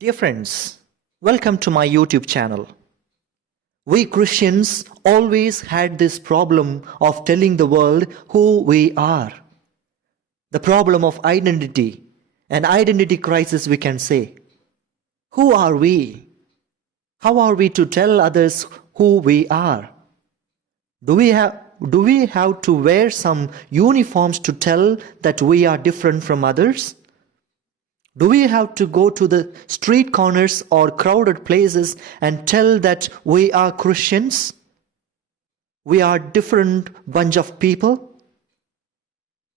Dear friends, welcome to my YouTube channel. We Christians always had this problem of telling the world who we are. The problem of identity, an identity crisis we can say. Who are we? How are we to tell others who we are? Do we have to wear some uniforms to tell that we are different from others? Do we have to go to the street corners or crowded places and tell that we are Christians? We are a different bunch of people?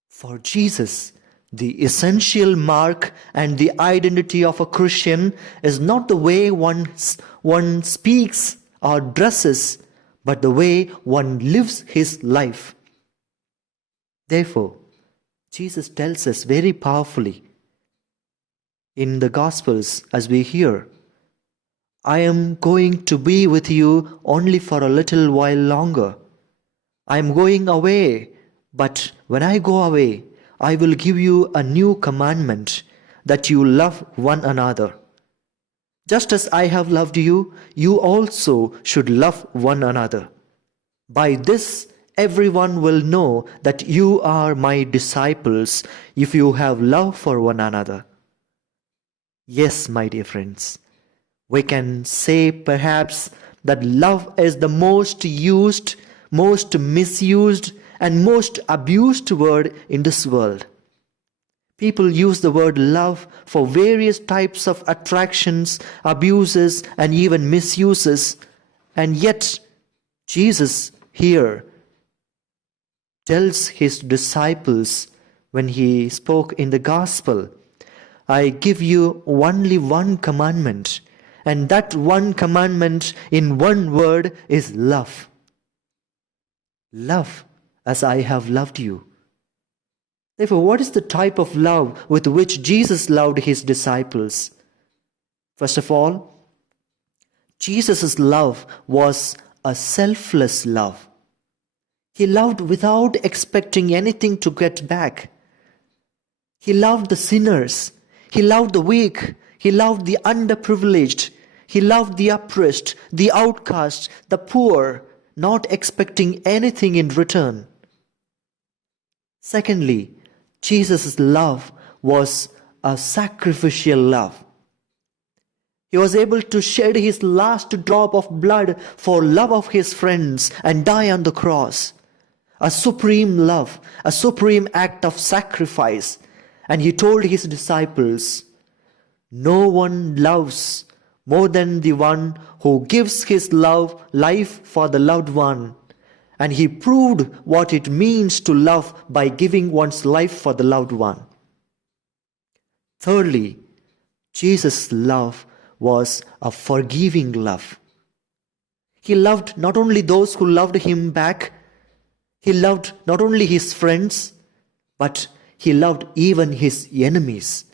For Jesus, the essential mark and the identity of a Christian is not the way one speaks or dresses, but the way one lives his life. Therefore, Jesus tells us very powerfully in the Gospels as we hear, I am going to be with you only for a little while longer. I am going away, but when I go away, I will give you a new commandment, that you love one another. Just as I have loved you, you also should love one another. By this, everyone will know that you are my disciples if you have love for one another. Yes, my dear friends, we can say perhaps that love is the most used, most misused, and most abused word in this world. People use the word love for various types of attractions, abuses, and even misuses. And yet, Jesus here tells his disciples when he spoke in the gospel, I give you only one commandment, and that one commandment in one word is love. Love as I have loved you. Therefore, what is the type of love with which Jesus loved his disciples? First of all, Jesus' love was a selfless love. He loved without expecting anything to get back. He loved the sinners. He loved the weak. He loved the underprivileged. He loved the oppressed, the outcast, the poor, not expecting anything in return. Secondly, Jesus' love was a sacrificial love. He was able to shed his last drop of blood for love of his friends and die on the cross. A supreme love, a supreme act of sacrifice. And he told his disciples, no one loves more than the one who gives his life for the loved one. And he proved what it means to love by giving one's life for the loved one. Thirdly, Jesus' love was a forgiving love. He loved not only those who loved him back, he loved not only his friends, but he loved even his enemies.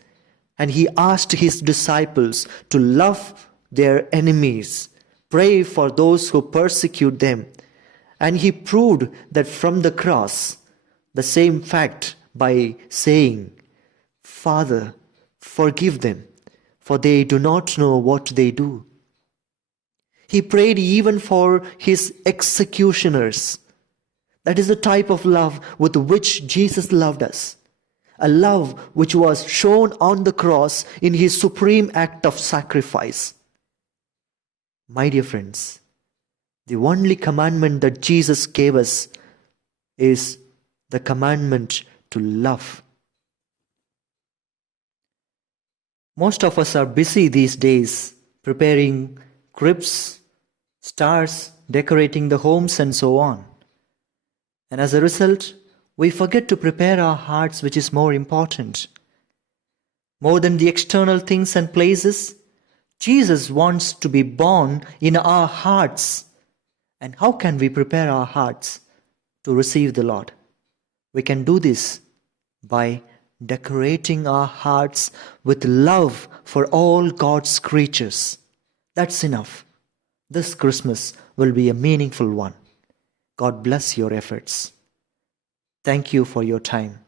And he asked his disciples to love their enemies, pray for those who persecute them. And he proved that from the cross, the same fact by saying, Father, forgive them, for they do not know what they do. He prayed even for his executioners. That is the type of love with which Jesus loved us. A love which was shown on the cross in his supreme act of sacrifice. My dear friends, the only commandment that Jesus gave us is the commandment to love. Most of us are busy these days preparing cribs, stars, decorating the homes and so on. And as a result, we forget to prepare our hearts, which is more important. More than the external things and places, Jesus wants to be born in our hearts. And how can we prepare our hearts to receive the Lord? We can do this by decorating our hearts with love for all God's creatures. That's enough. This Christmas will be a meaningful one. God bless your efforts. Thank you for your time.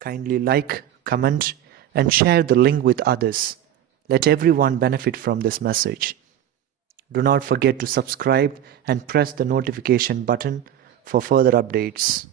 Kindly like, comment, and share the link with others. Let everyone benefit from this message. Do not forget to subscribe and press the notification button for further updates.